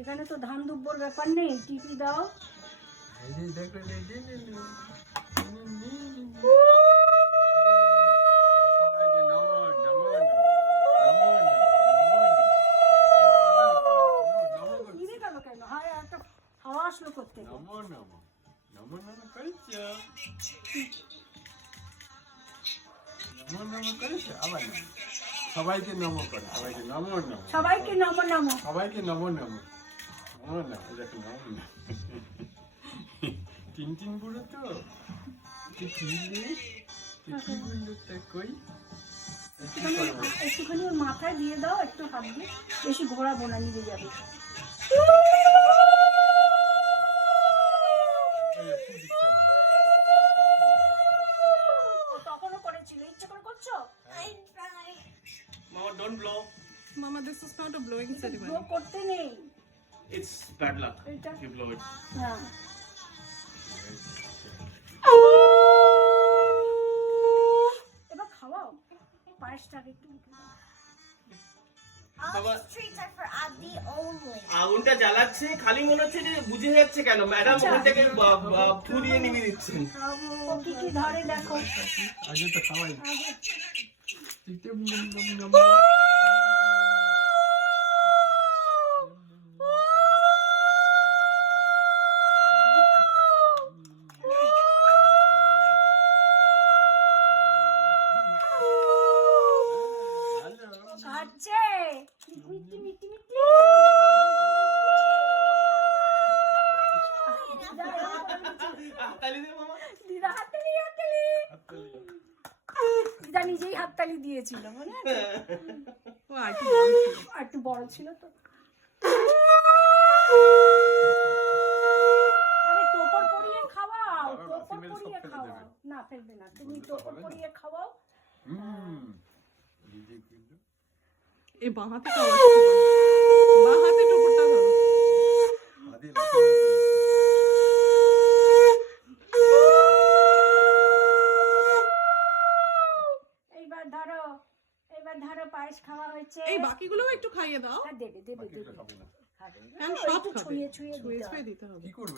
এখানে তো ধান দুব্বর ব্যাপার নেই, টিপি দাও। হাওয়া আসলো করতে সবাইকে নম করে, সবাইকে নম নম, সবাইকে নম নম, সবাইকে নম নম, টিন টিন বুড়ো তো একটুখানি ওর মাথায় দিয়ে দাও, একটু হাত দিয়ে, বেশি ঘোরাবো না, নিয়ে যাবে। তখনও করেছিল, ইচ্ছে করে করছো? Mama, don't blow. Mama, this is not a blowing ceremony. Blow করতে নেই, It's bad luck এটা if you blow it. হ্যাঁ। এবার খাওয়াও পায়েসটাকে একটু। বাবা, Treats are for Adi only. আগুনটা জ্বালাচ্ছে, খালি মনে হচ্ছে যে বুঝে যাচ্ছে কেন ম্যাডাম ওখান থেকে ফুরিয়ে নিয়ে দিচ্ছেন। ও কি কি ধরে দেখো। আগে তো খাওয়াই। খাচ্ছে মিটি মিটি মিটি। তালি দে মামা। দিদা হাততালি হাততালি, দিদা নিজেই হাততালি দিয়েছিল মনে আছে? ও আইটি বলছি। আর একটু বড় ছিল তো। আরে টোপর পরিয়ে খাওয়াও, টোপর পরিয়ে খাওয়াও। না ফেলবে না, তুমি টোপর পরিয়ে খাওয়াও। এই বাঁ হাতে খাওয়াচ্ছি, বাঁ হাতে টোপরটা ধরো। এইবার ধরো, এইবার ধরো, পায়েস খাওয়া হয়েছে। এই বাকিগুলোও একটু খাইয়ে দাও। হ্যাঁ দেবে দেবে দেবে। কেন সব একটু খাবে? ছুঁয়ে ছুঁয়ে ছুঁয়ে দিতে ছুঁয়ে হবে। দিতে হবে। কি করবে?